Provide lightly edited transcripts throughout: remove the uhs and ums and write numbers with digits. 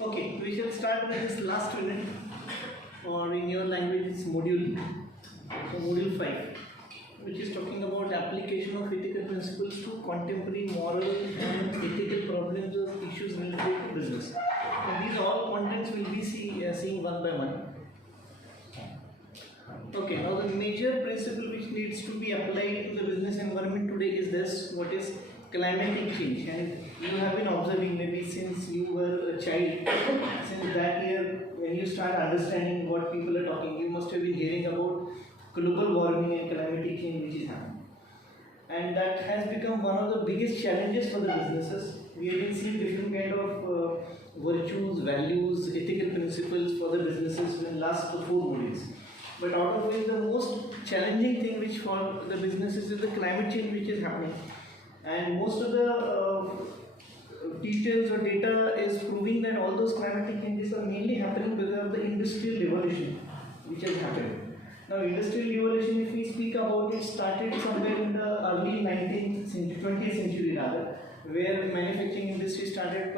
Okay, we shall start with this last unit, or in your language, it's module. So, module 5, which is talking about application of ethical principles to contemporary moral and ethical problems or issues related to business. And these all contents will be seeing one by one. Okay, now the major principle which needs to be applied to the business environment today is this: what is climatic change? And you have been observing maybe since you were a child, since that year when you start understanding what people are talking, you must have been hearing about global warming and climatic change which is happening. And that has become one of the biggest challenges for the businesses. We have been seeing different kind of virtues, values, ethical principles for the businesses in the last 4 modules. But out of which the most challenging thing which for the businesses is the climate change which is happening. And most of the details or data is proving that all those climatic changes are mainly happening because of the industrial revolution which has happened. Now, industrial revolution, if we speak about it, started somewhere in the early 19th century, 20th century rather, where manufacturing industry started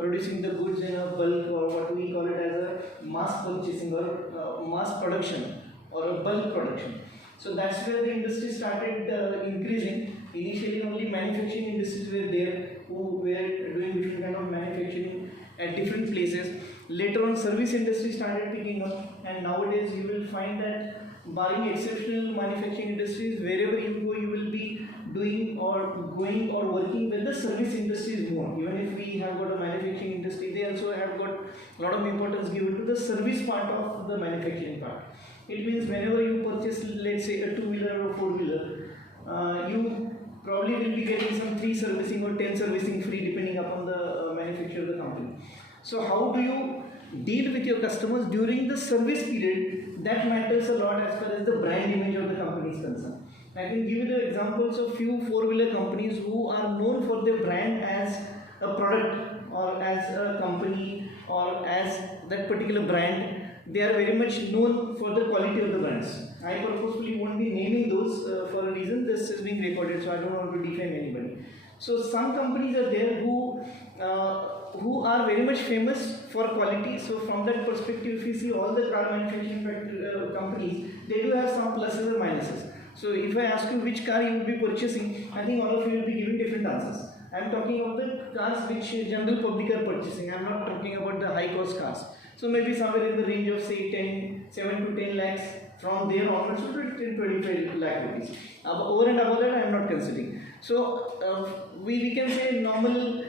producing the goods in a bulk, or what we call it as a mass purchasing or mass production or a bulk production. So that's where the industry started increasing. Initially only manufacturing industries were there who were doing different kind of manufacturing at different places. Later on service industry started picking up, and nowadays you will find that barring exceptional manufacturing industries, wherever you go you will be doing or going or working with the service industries more. Even if we have got a manufacturing industry, they also have got a lot of importance given to the service part of the manufacturing part. It means whenever you purchase, let's say, a 2-wheeler or 4-wheeler, you probably will be getting some 3 servicing or 10 servicing free depending upon the manufacturer of the company. So how do you deal with your customers during the service period? That matters a lot as far as the brand image of the company is concerned. I can give you the examples of few 4-wheeler companies who are known for their brand as a product or as a company or as that particular brand. They are very much known for the quality of the brands. I purposefully won't be naming those for a reason. This is being recorded, so I don't want to defame anybody. So some companies are there who are very much famous for quality. So from that perspective, if you see all the car manufacturing companies, they do have some pluses or minuses. So if I ask you which car you will be purchasing, I think all of you will be giving different answers. I am talking of the cars which general public are purchasing. I am not talking about the high cost cars. So maybe somewhere in the range of say 7 to 10 lakhs, from there onwards to 25 lakh rupees. Over and above that I am not considering. So we can say normal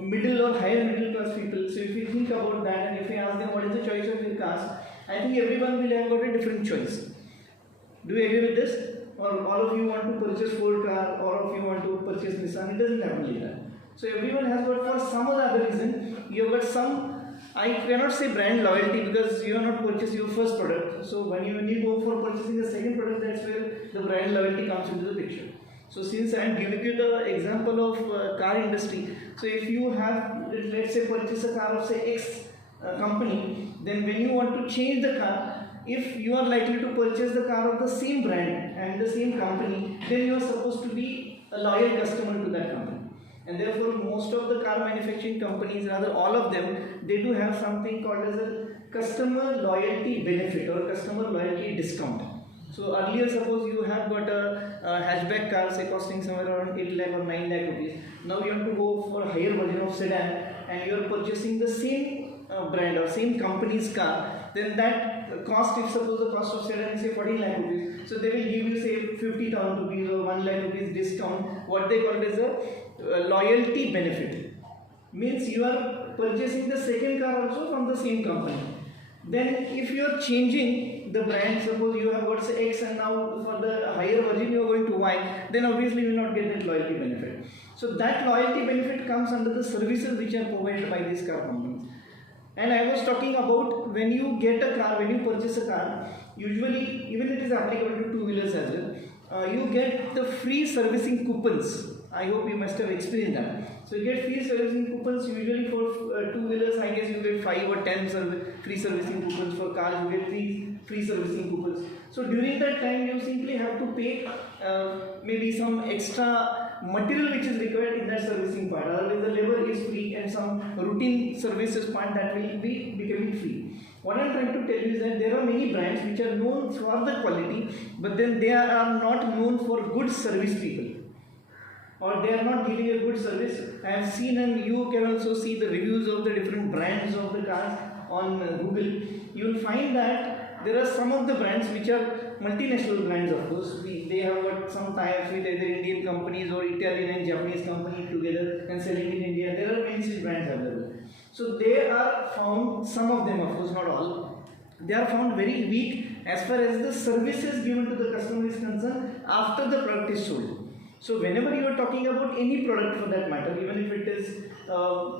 middle or higher middle class people. So if you think about that and if you ask them what is the choice of your cars, I think everyone will have got a different choice. Do you agree with this? Or all of you want to purchase Ford car, or all of you want to purchase Nissan? It doesn't happen like that. So everyone has got, for some or the other reason, you have got some, I cannot say brand loyalty because you are not purchasing your first product. So when you go for purchasing the second product, that's where the brand loyalty comes into the picture. So since I am giving you the example of car industry, so if you have, let's say, purchase a car of say X company, then when you want to change the car, if you are likely to purchase the car of the same brand and the same company, then you are supposed to be a loyal customer to that company. And therefore most of the car manufacturing companies, rather all of them, they do have something called as a customer loyalty benefit or customer loyalty discount. So earlier, suppose you have got a hatchback car, say costing somewhere around 8 lakh or 9 lakh rupees. Now you want to go for a higher version of sedan and you are purchasing the same brand or same company's car, then that cost, if suppose the cost of sedan is say 14 lakh rupees, so they will give you say 50,000 rupees or 1 lakh rupees discount, what they call it as a loyalty benefit. Means you are purchasing the second car also from the same company. Then if you are changing the brand, suppose you have got say X and now for the higher version you are going to Y, then obviously you will not get that loyalty benefit. So that loyalty benefit comes under the services which are provided by these car companies. And I was talking about when you get a car, when you purchase a car, usually even it is applicable to 2-wheelers as well, you get the free servicing coupons. I hope you must have experienced that. So you get free servicing coupons usually for 2-wheelers. I guess you get 5 or 10 free servicing coupons. For cars you get 3 free servicing coupons. So during that time you simply have to pay maybe some extra material which is required in that servicing part. Otherwise, the labor is free and some routine services part that will be becoming free. What I am trying to tell you is that there are many brands which are known for the quality, but then they are not known for good service people, or they are not giving a good service. I have seen, and you can also see the reviews of the different brands of the cars on Google. You will find that there are some of the brands which are multinational brands, of course. They have got some tie-ups with either Indian companies or Italian and Japanese companies together and selling in India. There are many such brands available. So they are found, some of them, of course, not all, they are found very weak as far as the services given to the customer is concerned after the product is sold. So whenever you are talking about any product for that matter, even if it is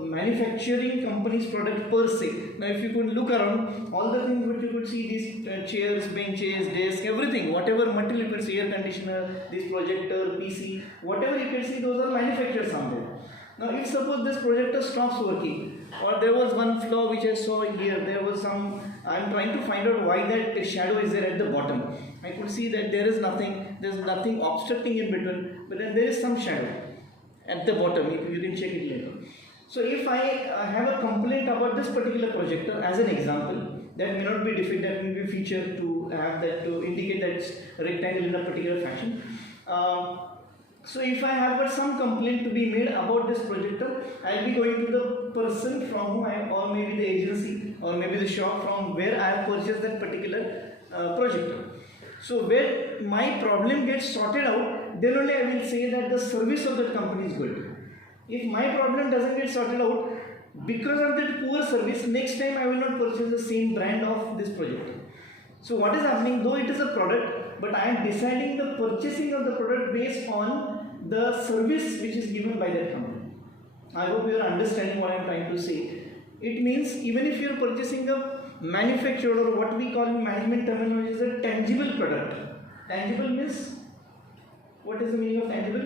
manufacturing company's product per se, now if you could look around, all the things which you could see, these chairs, benches, desk, everything, whatever material you could see, air conditioner, this projector, PC, whatever you can see, those are manufactured somewhere. Now if suppose this projector stops working, or there was one flaw which I saw here, there was some, I am trying to find out why that shadow is there at the bottom. I could see that there is nothing obstructing in between, but then there is some shadow at the bottom. You can check it later. So if I have a complaint about this particular projector as an example, that may not be defect, that may be feature to have that, to indicate that it's rectangle in a particular fashion. So if I have got some complaint to be made about this projector, I will be going to the person from whom or maybe the agency or maybe the shop from where I have purchased that particular projector. So where my problem gets sorted out, then only I will say that the service of that company is good. If my problem doesn't get sorted out, because of that poor service, next time I will not purchase the same brand of this projector. So what is happening, though it is a product, but I am deciding the purchasing of the product based on the service which is given by that company. I hope you are understanding what I am trying to say. It means even if you are purchasing a manufactured, or what we call in management terminology, is a tangible product. Tangible means, what is the meaning of tangible?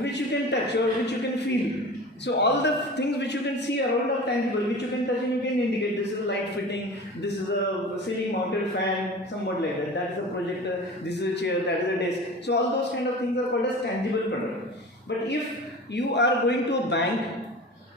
Which you can touch or which you can feel. So all the things which you can see around are tangible, which you can touch and you can indicate this is a light fitting, this is a ceiling mounted fan, somewhat like that, that is a projector, this is a chair, that is a desk. So all those kind of things are called as tangible product. But if you are going to a bank,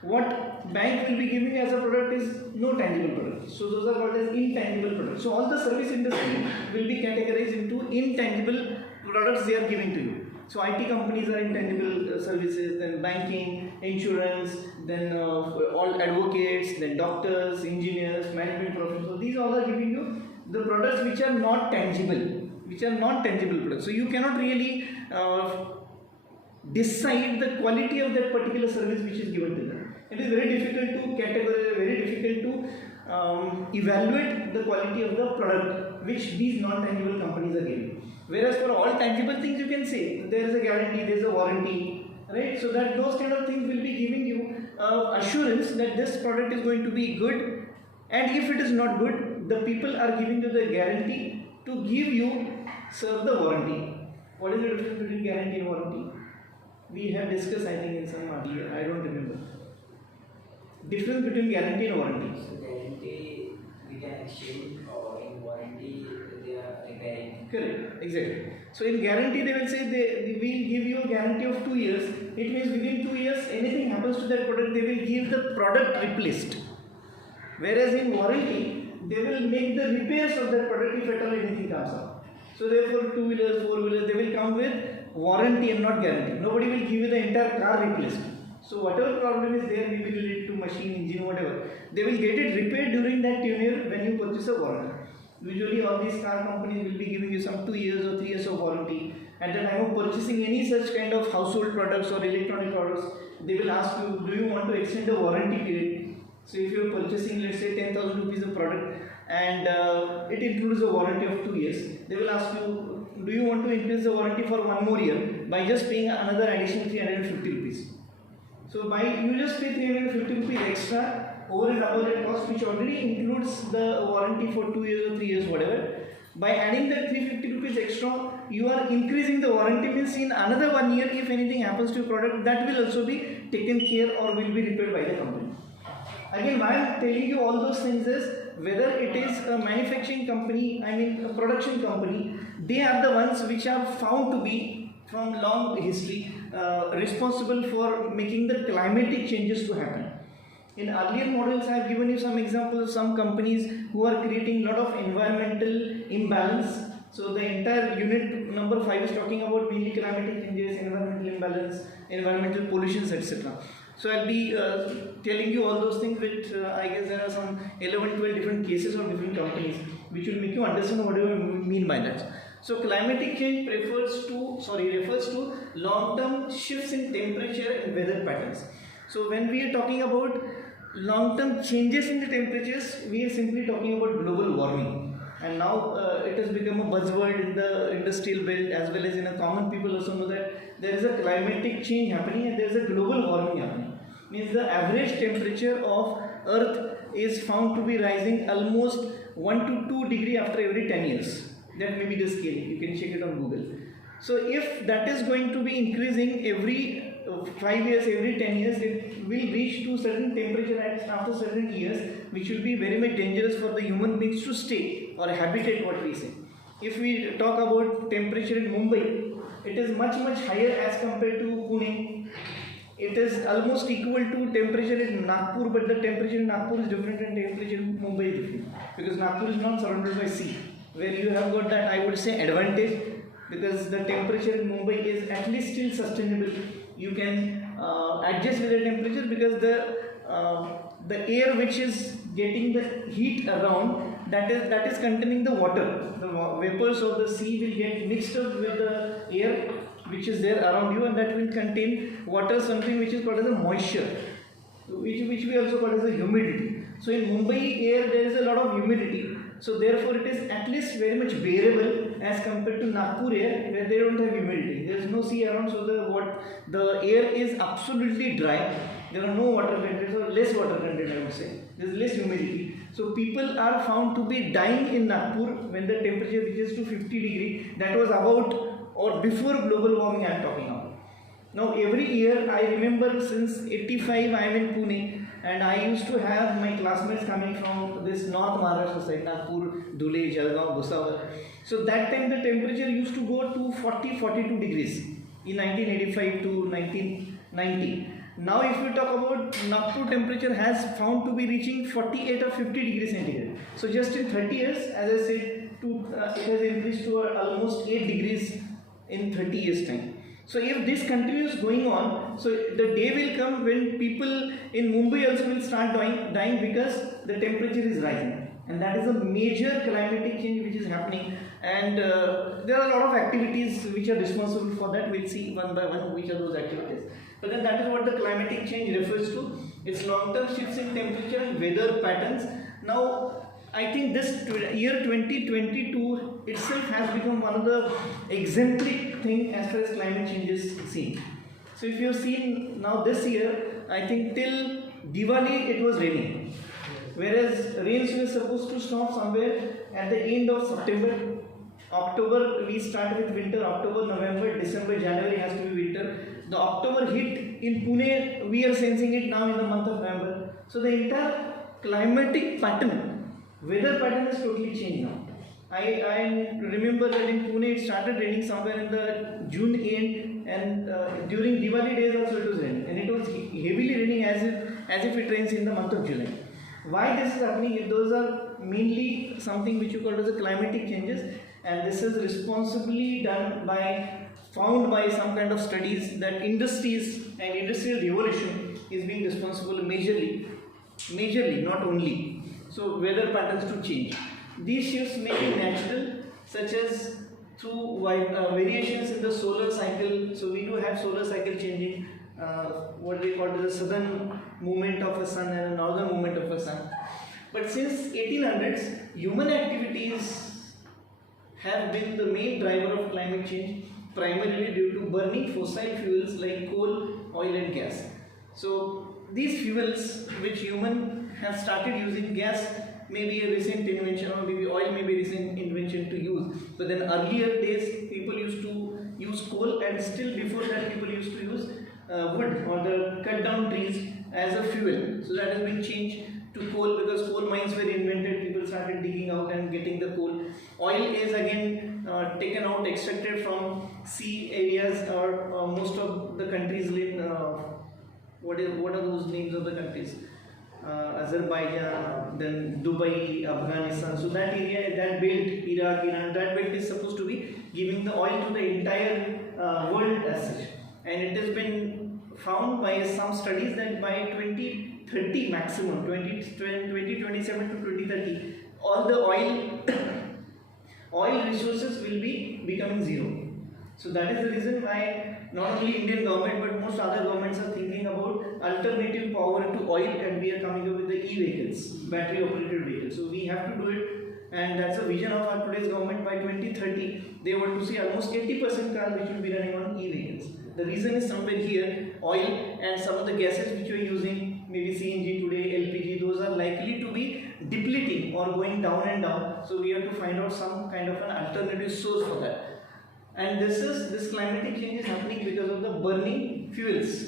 what bank will be giving as a product is no tangible product. So those are called as intangible products. So all the service industry will be categorized into intangible products they are giving to you. So IT companies are intangible services, then banking, insurance, then all advocates, then doctors, engineers, management professionals. So these all are giving you the products which are not tangible, products. So you cannot really decide the quality of that particular service which is given to them. It is very difficult to categorize, very difficult to evaluate the quality of the product which these non-tangible companies are giving. Whereas for all tangible things you can say there is a guarantee, there is a warranty, right? So that those kind of things will be giving you assurance that this product is going to be good, and if it is not good, the people are giving you the guarantee to give you serve the warranty. What is the difference between guarantee and warranty? We have discussed, I think, in some earlier, I don't remember. Difference between guarantee and warranty. So guarantee we can exchange, or in warranty they are repairing. Correct, exactly. So in guarantee they will say they will give you a guarantee of 2 years. It means within 2 years anything happens to that product, they will give the product replaced. Whereas in warranty they will make the repairs of that product if at all anything comes up. So therefore 2-wheelers, 4-wheelers, they will come with warranty and not guarantee. Nobody will give you the entire car replaced. So whatever problem is there, maybe related to machine, engine, whatever, they will get it repaired during that tenure when you purchase a warranty. Usually all these car companies will be giving you some 2 years or 3 years of warranty. At the time of purchasing any such kind of household products or electronic products, they will ask you, do you want to extend the warranty period? So if you are purchasing, let's say 10,000 rupees of product and it includes a warranty of 2 years, they will ask you, do you want to increase the warranty for 1 more year by just paying another additional 350 rupees. So by you just pay 350 rupees extra over and above that cost, which already includes the warranty for 2 years or 3 years, whatever. By adding that 350 rupees extra, you are increasing the warranty, means in another 1 year, if anything happens to your product, that will also be taken care or will be repaired by the company. Again, why I am telling you all those things is, whether it is a manufacturing company, I mean a production company, they are the ones which are found to be from long history responsible for making the climatic changes to happen. In earlier models, I have given you some examples of some companies who are creating a lot of environmental imbalance. So the entire unit number 5 is talking about mainly climatic changes, environmental imbalance, environmental pollutions, etc. So I'll be telling you all those things, which I guess there are some 11, 12 different cases of different companies, which will make you understand what do we mean by that. So climatic change refers to long-term shifts in temperature and weather patterns. So when we are talking about long-term changes in the temperatures, we are simply talking about global warming. And now it has become a buzzword in the industrial belt as well as in a common people also know that there is a climatic change happening and there is a global warming happening. Means the average temperature of Earth is found to be rising almost 1 to 2 degree after every 10 years. That may be the scale. You can check it on Google. So if that is going to be increasing every 5 years, every 10 years, it will reach to certain temperature after certain years, which will be very much dangerous for the human beings to stay or habitat, what we say. If we talk about temperature in Mumbai, it is much higher as compared to Pune. It is almost equal to temperature in Nagpur, but the temperature in Nagpur is different and temperature in Mumbai is different, because Nagpur is not surrounded by sea, where you have got that, I would say, advantage, because the temperature in Mumbai is at least still sustainable. You can adjust with the temperature, because the air which is getting the heat around, that is containing the water. The vapors of the sea will get mixed up with the air which is there around you, and that will contain water, something which is called as a moisture, which we also call as a humidity. So in Mumbai air there is a lot of humidity, so therefore it is at least very much bearable as compared to Nagpur air, where they don't have humidity. There is no sea around, so the air is absolutely dry. There are no water content, or less water content, I would say. There is less humidity. So people are found to be dying in Nagpur when the temperature reaches to 50 degree. That was about or before global warming I am talking about. Now every year, I remember since 85 I am in Pune, and I used to have my classmates coming from this North Maharashtra side, Nagpur, Dhule, Jalgaon, Bhusawal. So that time the temperature used to go to 40-42 degrees in 1985 to 1990. Now if you talk about Nagpur, temperature has found to be reaching 48 or 50 degrees centigrade. So just in 30 years, as I said, it has increased to almost 8 degrees in 30 years time. So if this continues going on, so the day will come when people in Mumbai also will start dying because the temperature is rising, and that is a major climatic change which is happening. And there are a lot of activities which are responsible for that. We'll see one by one which are those activities. But then that is what the climatic change refers to. It's long-term shifts in temperature and weather patterns. Now I think this year 2022 itself has become one of the exemplary thing as far as climate change is seen. So if you have seen now this year, I think till Diwali it was raining, whereas rains were supposed to stop somewhere at the end of September. October we start with winter. October, November, December, January has to be winter. The October hit in Pune, we are sensing it now in the month of November. So the entire climatic pattern, weather pattern is totally changed now. I remember that in Pune it started raining somewhere in the June end, and during Diwali days also it was raining, and it was heavily raining as if it rains in the month of July. Why this is happening? Those are mainly something which you call as the climatic changes, and this is responsibly found by some kind of studies that industries and industrial revolution is being responsible majorly, not only. So weather patterns to change. These shifts may be natural, such as through variations in the solar cycle. So we do have solar cycle changing, what we call the southern movement of a sun and a northern movement of a sun. But since 1800s, human activities have been the main driver of climate change, primarily due to burning fossil fuels like coal, oil and gas. So these fuels which human have started using, gas may be a recent invention, or maybe oil may be a recent invention to use. But then earlier days people used to use coal, and still before that people used to use wood or the cut down trees as a fuel. So that has been changed. to coal, because coal mines were invented, people started digging out and getting the coal. Oil is again taken out, extracted from sea areas, or most of the countries live. What are those names of the countries? Azerbaijan, then Dubai, Afghanistan. So that area, that belt, Iraq, Iran, that belt is supposed to be giving the oil to the entire world as such. And it has been found by some studies that by 2030 maximum, 2027 to 2030, all the oil resources will be becoming zero. So that is the reason why not only Indian government but most other governments are thinking about alternative power to oil, and we are coming up with the e-vehicles, battery operated vehicles. So we have to do it, and that's a vision of our today's government. By 2030 they want to see almost 80% cars which will be running on e-vehicles. The reason is somewhere here, oil and some of the gases which we are using, maybe CNG today, LPG, those are likely to be depleting or going down and down. So we have to find out some kind of an alternative source for that. And this climatic change is happening because of the burning fuels.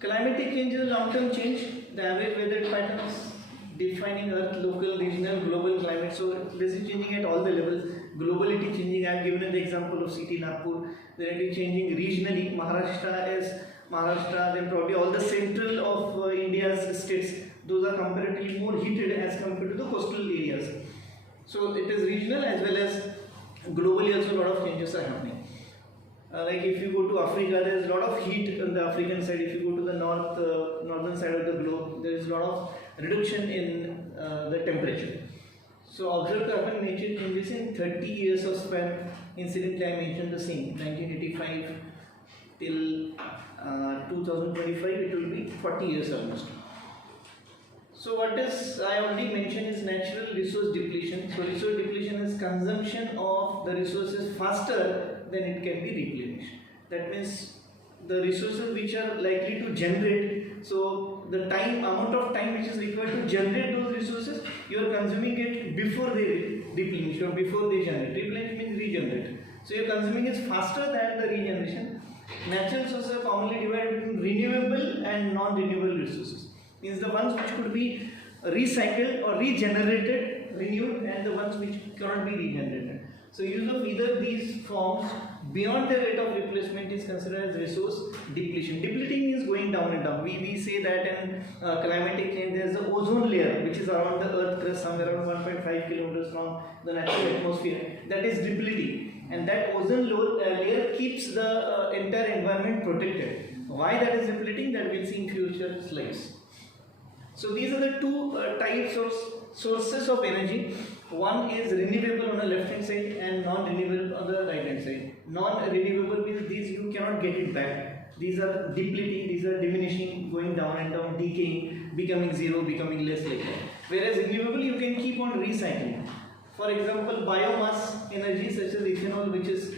Climatic change is a long-term change. The average weather patterns defining Earth, local, regional, global climate. So this is changing at all the levels. Globality changing. I have given the example of city Nagpur. Then it is changing regionally. Maharashtra is Maharashtra. Then probably all the central of India's states. Those are comparatively more heated as compared to the coastal areas. So it is regional as well as globally. Also a lot of changes are happening. Like if you go to Africa, there is a lot of heat on the African side. If you go to the northern side of the globe, there is a lot of reduction in the temperature. So observed carbon nature changes in 30 years of span. Incidentally, I mentioned the same, 1985 till 2025, it will be 40 years almost. So what is, I already mentioned, is natural resource depletion. So resource depletion is consumption of the resources faster than it can be replenished. That means the resources which are likely to generate, so the amount of time which is required to generate those resources, you are consuming it before they replenish or before they generate. Replenish means regenerate. So you are consuming it faster than the regeneration. Natural resources are commonly divided between renewable and non-renewable resources. Means the ones which could be recycled or regenerated, renewed, and the ones which cannot be regenerated. So use of either these forms beyond the rate of replacement is considered as resource depletion. Depleting means going down and down. We say that in climatic change there is the ozone layer which is around the earth crust, somewhere around 1.5 kilometers from the natural atmosphere. That is depleting, and that ozone layer keeps the entire environment protected. Why that is depleting, that we'll see in future slides. So these are the two types of sources of energy. One is renewable on the left hand side and non-renewable on the right hand side. Non-renewable means these you cannot get it back. These are depleting, these are diminishing, going down and down, decaying, becoming zero, becoming less like that. Whereas renewable you can keep on recycling. For example, biomass energy such as ethanol, which is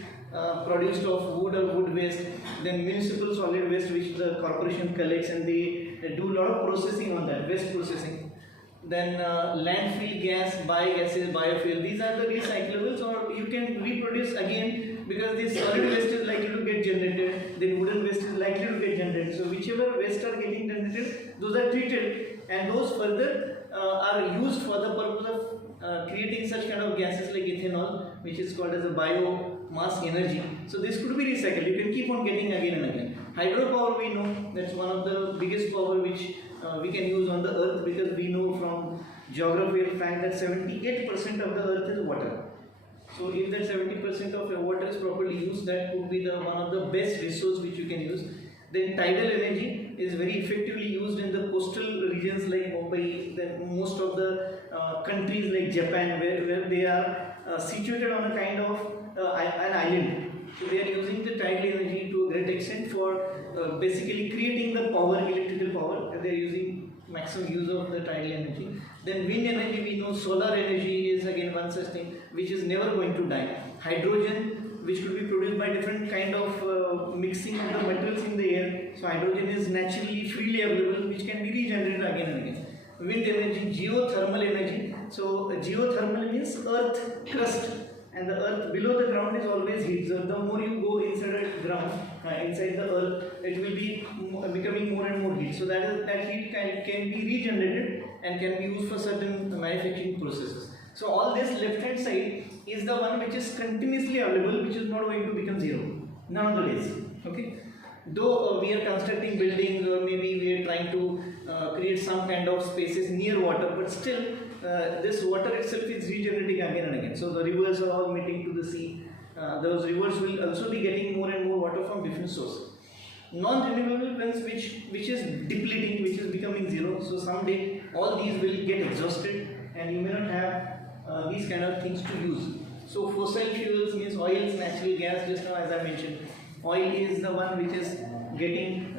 produced of wood or wood waste, then municipal solid waste which the corporation collects and they do a lot of processing on that, waste processing. Then landfill gas, biogases, biofuel, these are the recyclables, or you can reproduce again because this solid waste is likely to get generated, then wooden waste is likely to get generated. So whichever waste are getting generated, those are treated and those further are used for the purpose of creating such kind of gases like ethanol, which is called as a biomass energy. So this could be recycled, you can keep on getting again and again. Hydropower, we know that's one of the biggest power which we can use on the earth, because we know from geography and fact that 78% of the earth is water. So if that 70% of your water is properly used, that would be one of the best resource which you can use. Then tidal energy is very effectively used in the coastal regions like Mumbai, then most of the countries like Japan where they are situated on a kind of an island. So they are using the tidal energy to a great extent for basically creating the power, electrical power, and they are using maximum use of the tidal energy. Then wind energy, we know solar energy is again one such thing which is never going to die. Hydrogen, which could be produced by different kind of mixing of the materials in the air. So hydrogen is naturally freely available, which can be regenerated again and again. Wind energy, geothermal energy. So geothermal means earth crust, and the earth below the ground is always heat. So the more you go inside a ground, inside the earth, it will be becoming more and more heat. So that heat can be regenerated and can be used for certain manufacturing processes. So all this left hand side is the one which is continuously available, which is not going to become zero, none of the days. Okay. Though we are constructing buildings, or maybe we are trying to create some kind of spaces near water, but still this water itself is regenerating again and again. So the rivers are all meeting to the sea. Those rivers will also be getting more and more water from different sources. Non-renewable ones which is depleting, which is becoming zero. So someday all these will get exhausted and you may not have these kind of things to use. So fossil fuels means oils, natural gas, just now as I mentioned. Oil is the one which is getting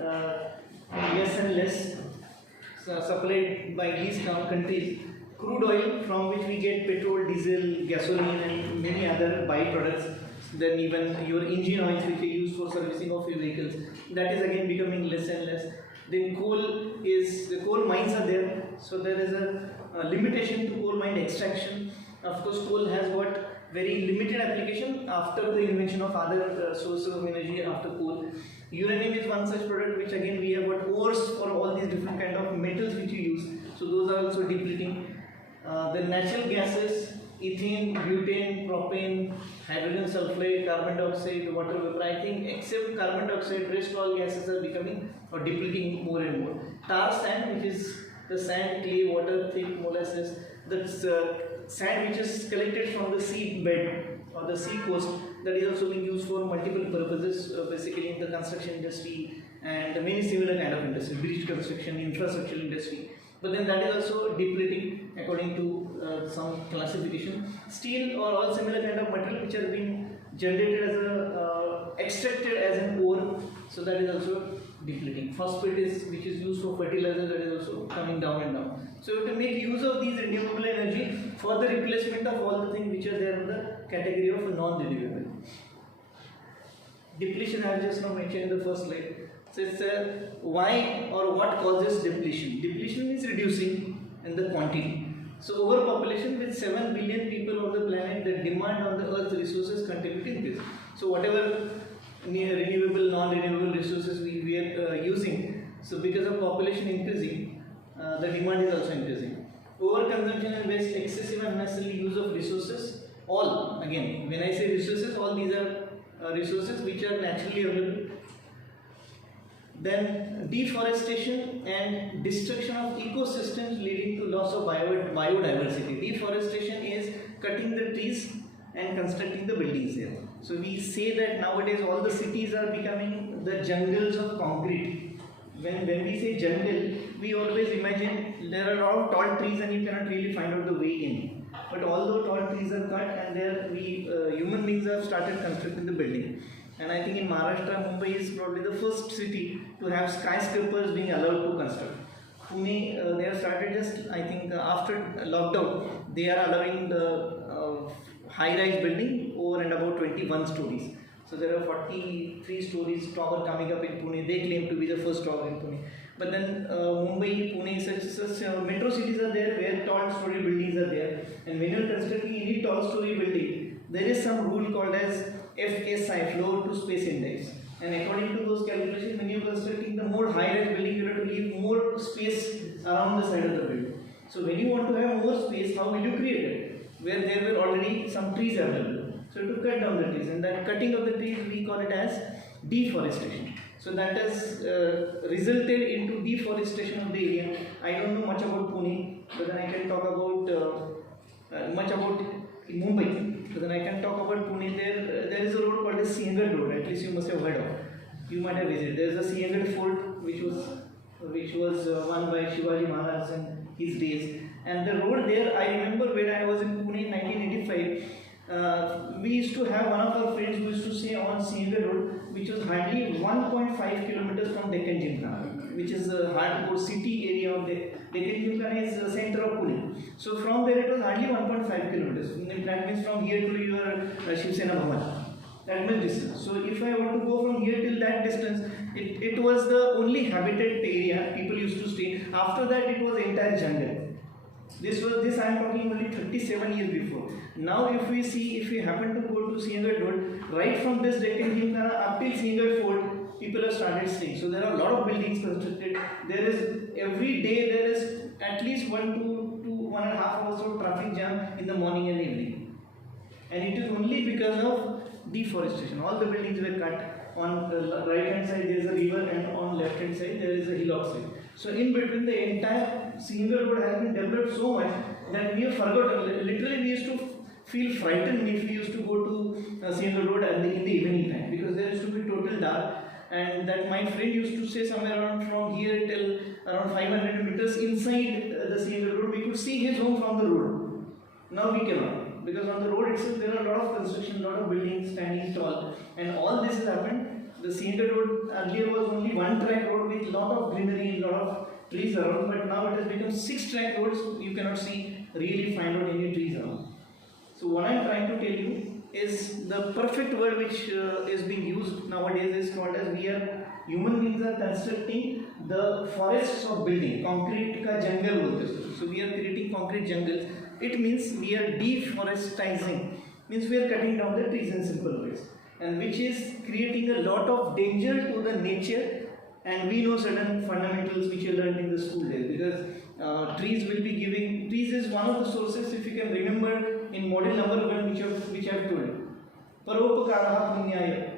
less and less supplied by these countries. Crude oil, from which we get petrol, diesel, gasoline and many other byproducts. Then even your engine oils which are used for servicing of your vehicles, that is again becoming less and less. Then the coal mines are there, so there is a limitation to coal mine extraction. Of course, coal has got very limited application after the invention of other sources of energy after coal. Uranium is one such product which again we have got ores for all these different kind of metals which you use, so those are also depleting. The natural gases, ethane, butane, propane, hydrogen sulfide, carbon dioxide, water vapor, I think except carbon dioxide, rest all gases are becoming or depleting more and more. Tar sand, which is the sand, clay, water, thick molasses, that's sand which is collected from the sea bed or the sea coast, that is also being used for multiple purposes, basically in the construction industry and many similar kind of industry, bridge construction, infrastructure industry. But then that is also depleting according to some classification. Steel or all similar kind of material which are being generated as a extracted as an ore, so that is also depleting. Phosphate which is used for fertilizer, that is also coming down and down. So you have to make use of these renewable energy for the replacement of all the things which are there in the category of non-renewable. Depletion I have just now mentioned in the first slide. So it's why or what causes depletion. Depletion means reducing in the quantity. So overpopulation, with 7 billion people on the planet, the demand on the earth's resources continue to increase. So whatever renewable, non-renewable resources we are using, so because of population increasing, the demand is also increasing. Overconsumption and waste, excessive and unnecessary use of resources, all, again, when I say resources, all these are resources which are naturally available. Then deforestation and destruction of ecosystems leading to loss of biodiversity. Deforestation is cutting the trees and constructing the buildings there. So we say that nowadays all the cities are becoming the jungles of concrete. When we say jungle, we always imagine there are a lot of tall trees and you cannot really find out the way in. But although tall trees are cut and there human beings have started constructing the building. And I think in Maharashtra, Mumbai is probably the first city to have skyscrapers being allowed to construct. Pune, they have started just, I think, after lockdown, they are allowing the high-rise building over and about 21 stories. So there are 43 stories tower coming up in Pune. They claim to be the first tower in Pune. But then Mumbai, Pune, such metro cities are there where tall story buildings are there. And when you are constructing any tall story building, there is some rule called as FSI, floor to space index. And according to those calculations, when you are constructing the more high-rise building, you have to leave more space around the side of the building. So when you want to have more space, how will you create it? Where there were already some trees available. So to cut down the trees, and that cutting of the trees, we call it as deforestation. So that has resulted into deforestation of the area. I don't know much about Pune, but then I can talk about much about Mumbai. So then I can talk about Pune. There is a road called the Singhad Road. At least you must have heard of. You might have visited. There is a Singhad Fort which was won by Shivaji Maharaj in his days. And the road there, I remember when I was in Pune in 1985. We used to have one of our friends who used to stay on Singhad Road, which was hardly 1.5 kilometers from Deccan Gymkhana, which is a hardcore city area of Deccan Gymkhana is the center of Pune. So from there it was hardly 1.5 kilometers. That means from here to your Shiv Sena Bhavan. That much distance. So if I want to go from here till that distance, it was the only habited area people used to stay. After that it was entire jungle. This I am talking only 37 years before. Now if we happen to go go to Singhad Road, right from this Deccan Gymkhana up till Singhad Fort, people have started staying. So there are a lot of buildings constructed. There is every day there is at least 1 to 1.5 hours of traffic jam in the morning and evening. And it is only because of deforestation. All the buildings were cut. On the right hand side there is a river, and on left hand side there is a hillock side. So in between, the entire Singhad Road has been developed so much that we have forgotten. Literally, we used to feel frightened if we used to go to Singhad Road in the evening time, because there used to be total dark. And that my friend used to say somewhere around from here till around 500 meters inside the Singhad Road, we could see his home from the road. Now we cannot, because on the road itself there are a lot of construction, a lot of buildings standing tall, and all this has happened. The Singhad Road earlier was only one track road with lot of greenery, lot of trees around, but now it has become 6 track roads. You cannot see, really find out any trees around. So what I am trying to tell you is the perfect word which is being used nowadays is called as human beings are constructing the forests of building. Concrete ka jungle bolte hain. So we are creating concrete jungles. It means we are deforesting. Means we are cutting down the trees in simple ways, and which is creating a lot of danger to the nature. And we know certain fundamentals which you learned in the school days, because trees is one of the sources, if you can remember in model number 1 which I have told. Paropakaraha punyaya.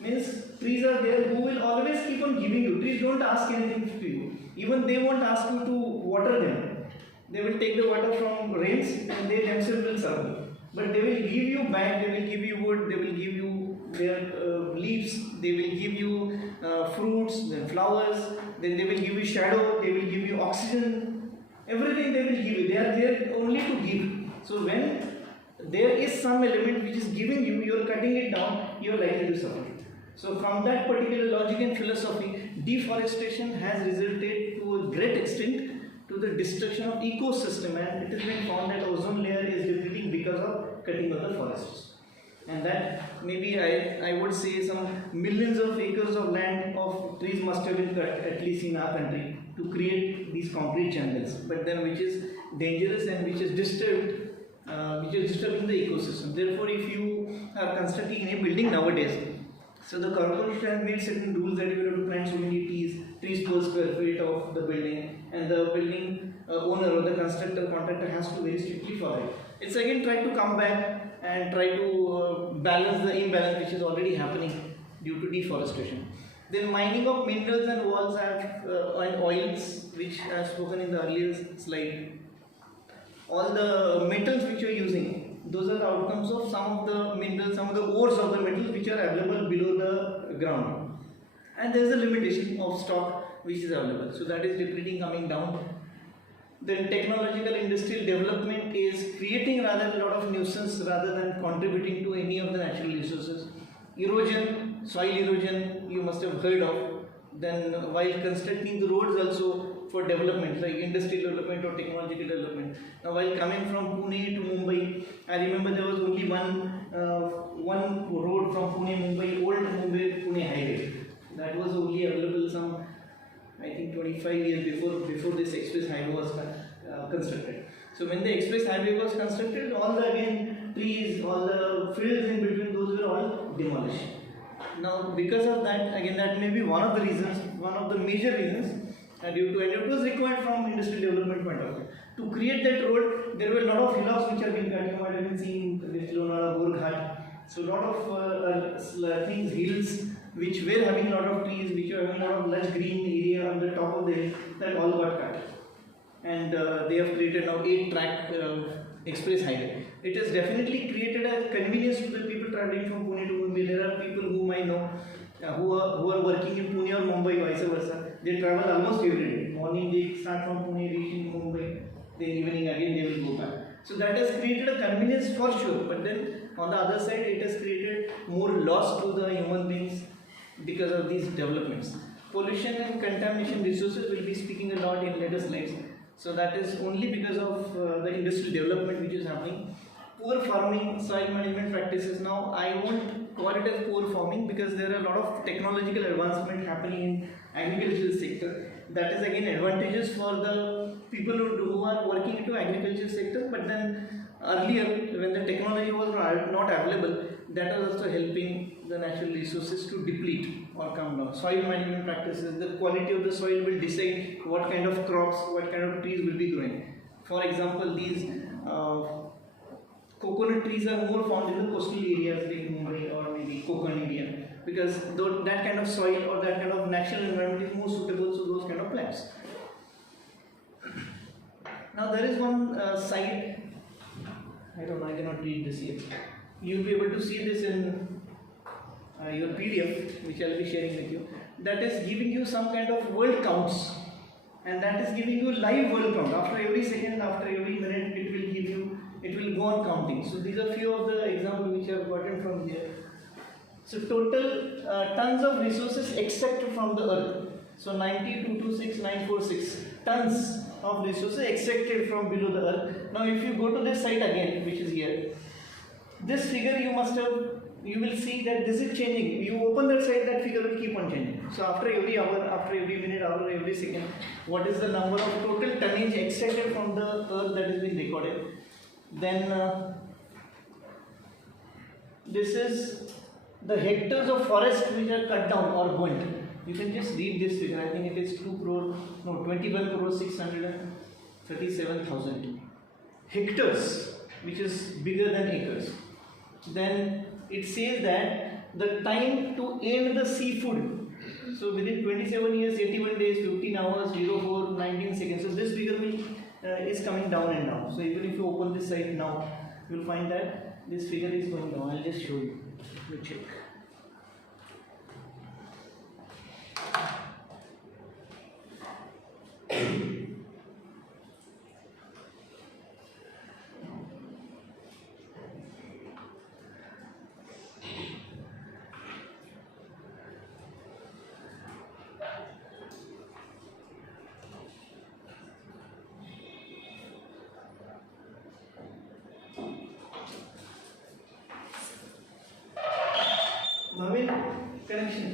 Means trees are there who will always keep on giving you. Trees don't ask anything to you. Even they won't ask you to water them. They will take the water from rains and they themselves will serve. But they will give you back, they will give you wood, they will give you their leaves, they will give you fruits, then flowers, then they will give you shadow, they will give you oxygen, everything they will give you. They are there only to give. So when there is some element which is giving you, you are cutting it down, you are likely to suffer. So from that particular logic and philosophy, deforestation has resulted to a great extent to the destruction of ecosystem, and it has been found that ozone layer is depleting because of cutting of the forests. And that maybe I would say some millions of acres of land of trees must have been cut, at least in our country, to create these concrete jungles, but then which is dangerous and which is disturbing the ecosystem. Therefore, if you are constructing any building nowadays, so the corporation has made certain rules that you have to plant so many trees per square feet of the building, and the building owner or the contractor has to very strictly follow it. It's again try to come back and try to balance the imbalance which is already happening due to deforestation. Then mining of minerals and and oils, which I have spoken in the earlier slide. All the metals which you are using, those are the outcomes of some of the minerals, some of the ores of the metals which are available below the ground. And there is a limitation of stock which is available. So that is depleting, coming down. Then technological industrial development is creating rather a lot of nuisance rather than contributing to any of the natural resources. Erosion, soil erosion, you must have heard of. Then while constructing the roads also for development, like industrial development or technological development. Now while coming from Pune to Mumbai, I remember there was only one road from Pune Mumbai, old Mumbai Pune highway. That was only available some, I think 25 years before this express highway was constructed. So when the express highway was constructed, all the again trees, all the fields in between, those were all demolished. Now because of that, again that may be one of the reasons, one of the major reasons, and it was required from industrial development point of view. To create that road, there were a lot of hillocks which have been cut. You might have been seeing this Lonara Ghat. So a lot of things, hills which were having a lot of trees, which were having a lot of lush green area on the top of the hill, that all got cut. And they have created now 8-track express highway. It has definitely created a convenience to the people traveling from Pune to Mumbai. There are people whom I know who are working in Pune or Mumbai, vice versa. They travel almost every day. Morning they start from Pune, reach in Mumbai. Then evening again they will go back. So that has created a convenience for sure. But then on the other side, it has created more loss to the human beings because of these developments. Pollution and contamination resources will be speaking a lot in later slides. So that is only because of the industrial development which is happening. Poor farming, soil management practices. Now I won't call it as poor farming because there are a lot of technological advancement happening in agricultural sector. That is again advantages for the people who are working into agricultural sector. But then earlier when the technology was not available, that is also helping the natural resources to deplete or come down. Soil management practices, the quality of the soil will decide what kind of crops, what kind of trees will be growing. For example, these coconut trees are more found in the coastal areas like Mumbai or maybe Konkan area, because that kind of soil or that kind of natural environment is more suitable to those kind of plants. Now there is one site, I don't know, I cannot read this yet. You will be able to see this in your PDF, which I will be sharing with you. That is giving you some kind of world counts, and that is giving you live world count. After every second, after every minute, it will give you, it will go on counting. So these are few of the examples which I have gotten from here. So total tons of resources extracted from the earth. So 92,26946 tons of resources extracted from below the earth. Now if you go to this site again, which is here, this figure you will see that this is changing. You open that site, that figure will keep on changing. So after every hour, after every minute, after every second, what is the number of total tonnage extracted from the earth that is being recorded. Then this is the hectares of forest which are cut down or burnt. You can just read this figure. I think it is 21 crore 637,000 hectares, which is bigger than acres. Then it says that the time to end the seafood, so within 27 years, 81 days, 15 hours, 04, 19 seconds. So this figure is coming down and down. So even if you open this site now, you will find that this figure is going down. I'll just show you. Let me check. Connection.